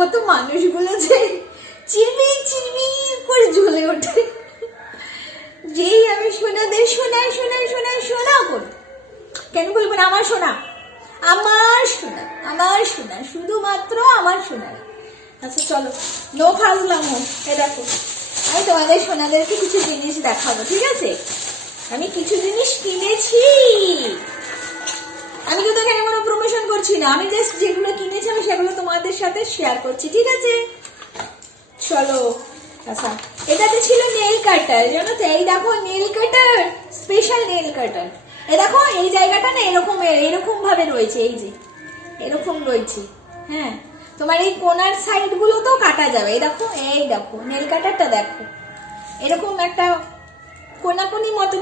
কত মানুষগুলো যে চিরবির চিরবির করে জ্বলে ওঠে যেই আমি সোনাদের শোনাই শোনাই শোনাই শোনা করি। কেন বলবো না আমার সোনা, আমার সোনা, আমার সোনা, শুধুমাত্র আমার সোনা। আচ্ছা চলো, নো ফাজলাম। এ দেখো, আমি তোমাদের সোনাদেরকে কিছু জিনিস দেখাবো, ঠিক আছে? আমি কিছু জিনিস কিনেছি, আমি কিন্তু এখানে কোনো প্রমোশন করছি না, আমি জাস্ট যেগুলো কিনেছি আমি সেগুলো তোমাদের সাথে শেয়ার করছি, ঠিক আছে? চলো। আচ্ছা, এটাতে ছিল নেল কাটার, জানো তো? এই দেখো nail cutter, special nail cutter. এ দেখো এই জায়গাটা না এরকম এরকম ভাবে রয়েছে, এই যে এরকম রয়েছে। হ্যাঁ, তোমার এই কোনার সাইড গুলো তো কাটা যাবে। এই দেখো, এই দেখো নেল কাটারটা দেখো, এরকম একটা কোনাকুনি মতো